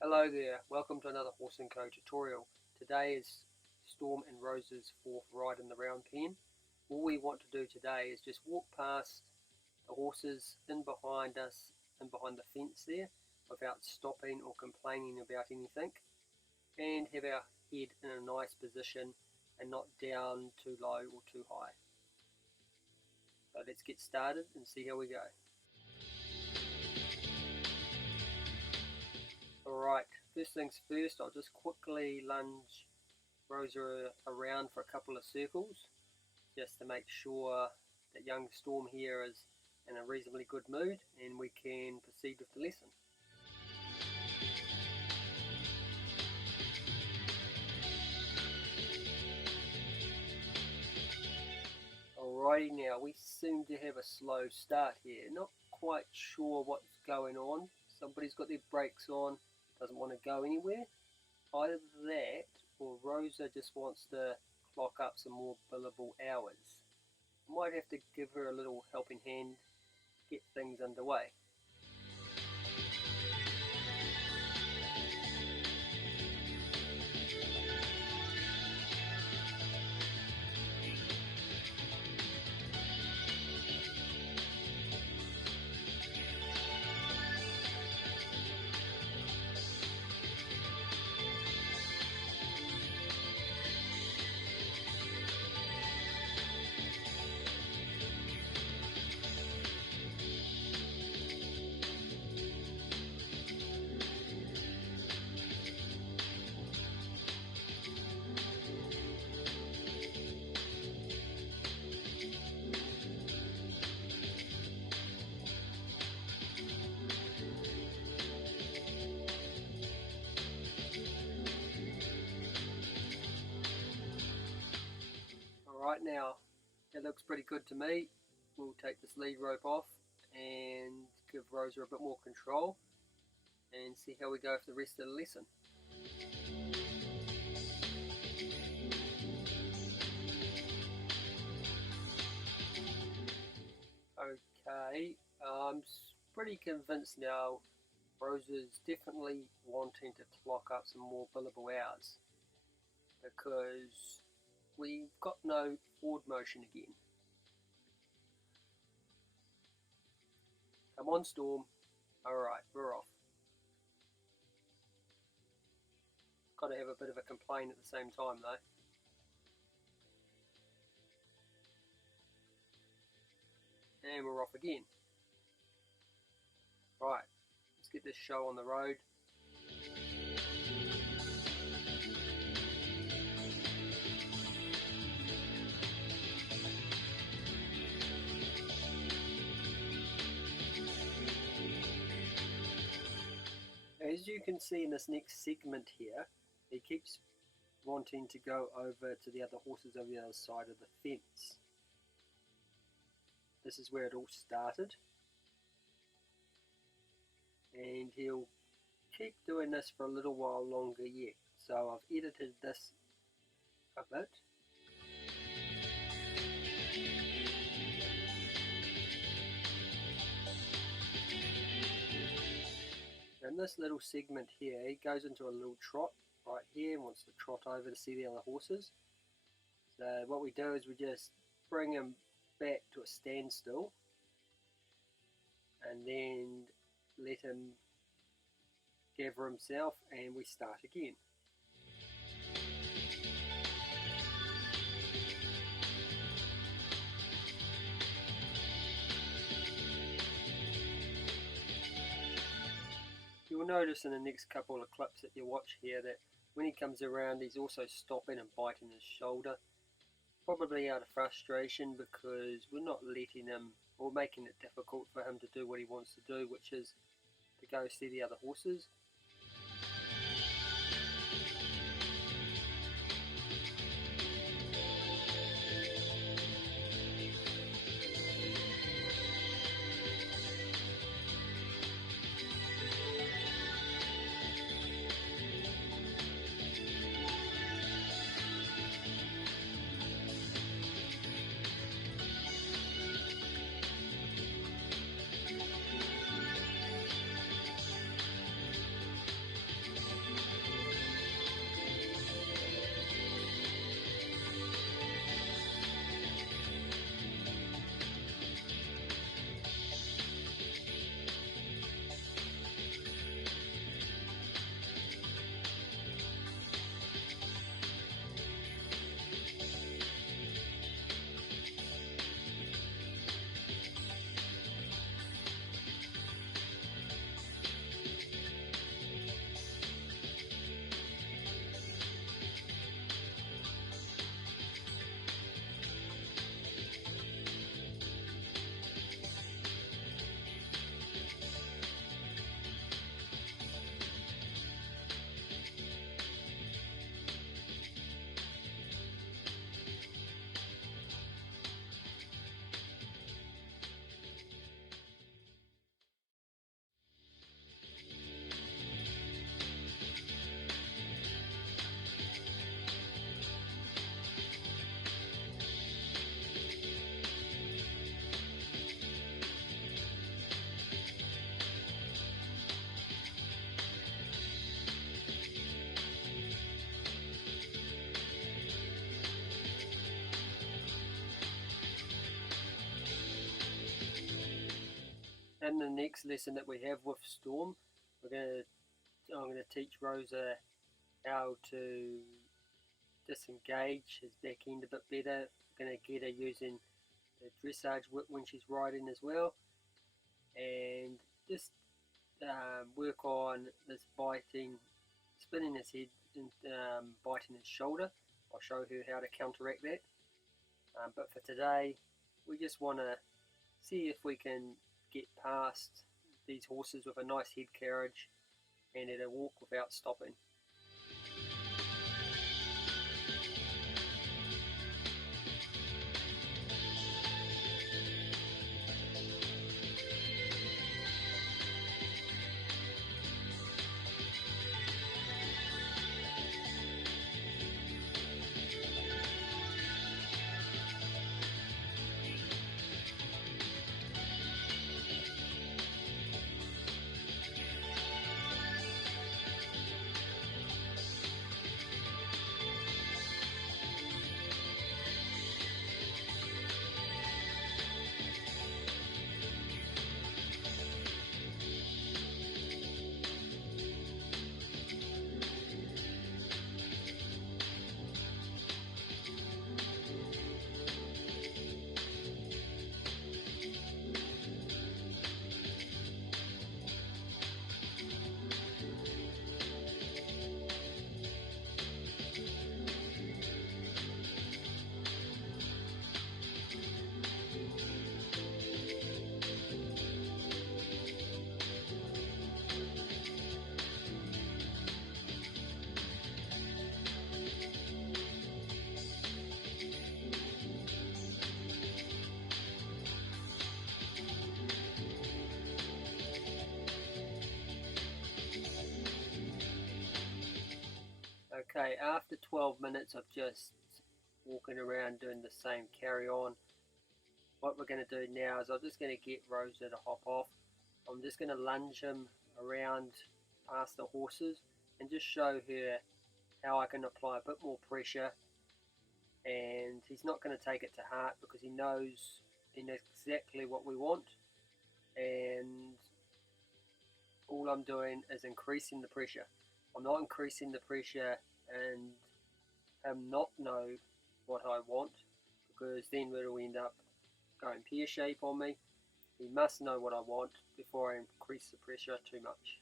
Hello there, welcome to another Horse & Co tutorial. Today is Storm and Rose's fourth ride in the round pen. All we want to do today is just walk past the horses in behind us, in behind the fence there, without stopping or complaining about anything, and have our head in a nice position and not down too low or too high. So let's get started and see how we go. Alright, first things first, I'll just quickly lunge Rosa around for a couple of circles just to make sure that young Storm here is in a reasonably good mood and we can proceed with the lesson. Alrighty, now we seem to have a slow start here, not quite sure what's going on. Somebody's got their brakes on, doesn't want to go anywhere. Either that or Rosa just wants to clock up some more billable hours. Might have to give her a little helping hand, get things underway. Alright, now it looks pretty good to me. We'll take this lead rope off and give Rosa a bit more control and see how we go for the rest of the lesson. Okay, I'm pretty convinced now Rosa's definitely wanting to clock up some more billable hours because we've got no forward motion again. Come on, Storm. Alright, we're off. Got to have a bit of a complaint at the same time though. And we're off again. Right, let's get this show on the road. As you can see in this next segment here, he keeps wanting to go over to the other horses over the other side of the fence. This is where it all started. And he'll keep doing this for a little while longer yet. So I've edited this a bit. In this little segment here, he goes into a little trot right here and wants to trot over to see the other horses. So what we do is we just bring him back to a standstill and then let him gather himself and we start again. You'll notice in the next couple of clips that you watch here that when he comes around he's also stopping and biting his shoulder, probably out of frustration because we're not letting him or making it difficult for him to do what he wants to do, which is to go see the other horses. in the next lesson that we have with Storm, I'm going to teach Rosa how to disengage his back end a bit better. I'm going to get her using the dressage whip when she's riding as well, and just work on this biting, spinning his head and biting his shoulder. I'll show her how to counteract that. But for today, we just want to see if we can get past these horses with a nice head carriage and at a walk without stopping. Okay, after 12 minutes of just walking around doing the same carry on, what we're going to do now is I'm just going to get Rosa to hop off. I'm just going to lunge him around past the horses and just show her how I can apply a bit more pressure, and he's not going to take it to heart because he knows exactly what we want, and all I'm doing is increasing the pressure. I'm not increasing the pressure and him not know what I want, because then it'll end up going pear-shaped on me. He must know what I want before I increase the pressure too much.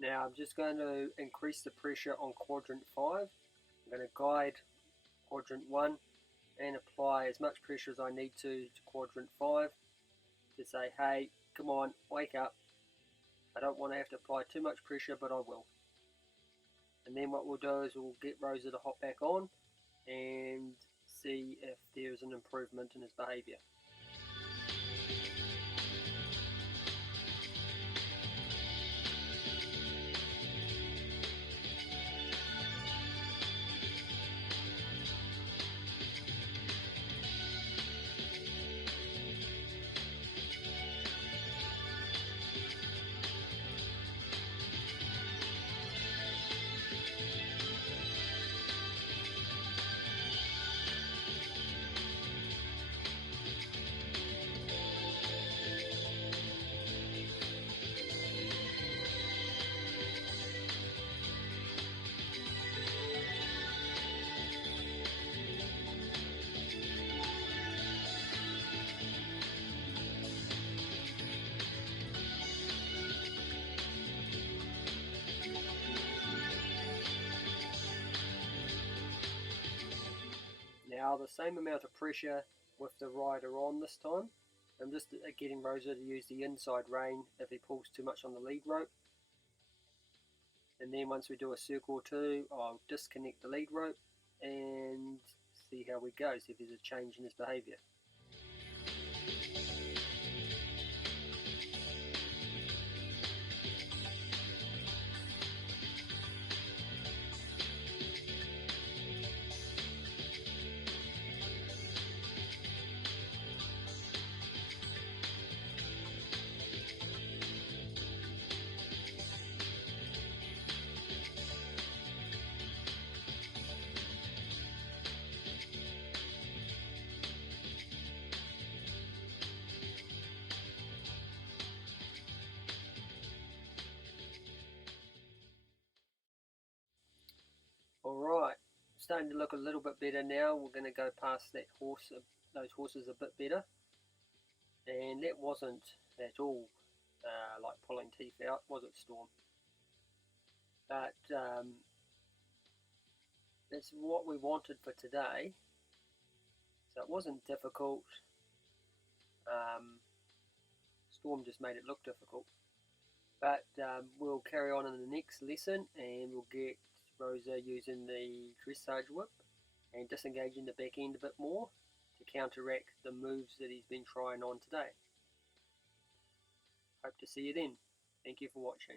Now I'm just going to increase the pressure on quadrant 5. I'm going to guide quadrant 1 and apply as much pressure as I need to quadrant 5 to say, hey, come on, wake up. I don't want to have to apply too much pressure, but I will. And then what we'll do is we'll get Rosa to hop back on and see if there's an improvement in his behaviour. Now the same amount of pressure with the rider on this time. I'm just getting Rosa to use the inside rein if he pulls too much on the lead rope. And then once we do a circle or two, I'll disconnect the lead rope and see how we go, see if there's a change in his behaviour. starting to look a little bit better now. We're going to go past that horse, those horses a bit better. And that wasn't at all like pulling teeth out, was it, Storm? But that's what we wanted for today. So it wasn't difficult. Storm just made it look difficult. But we'll carry on in the next lesson, and we'll get Rosa using the dressage whip and disengaging the back end a bit more to counteract the moves that he's been trying on today. Hope to see you then. Thank you for watching.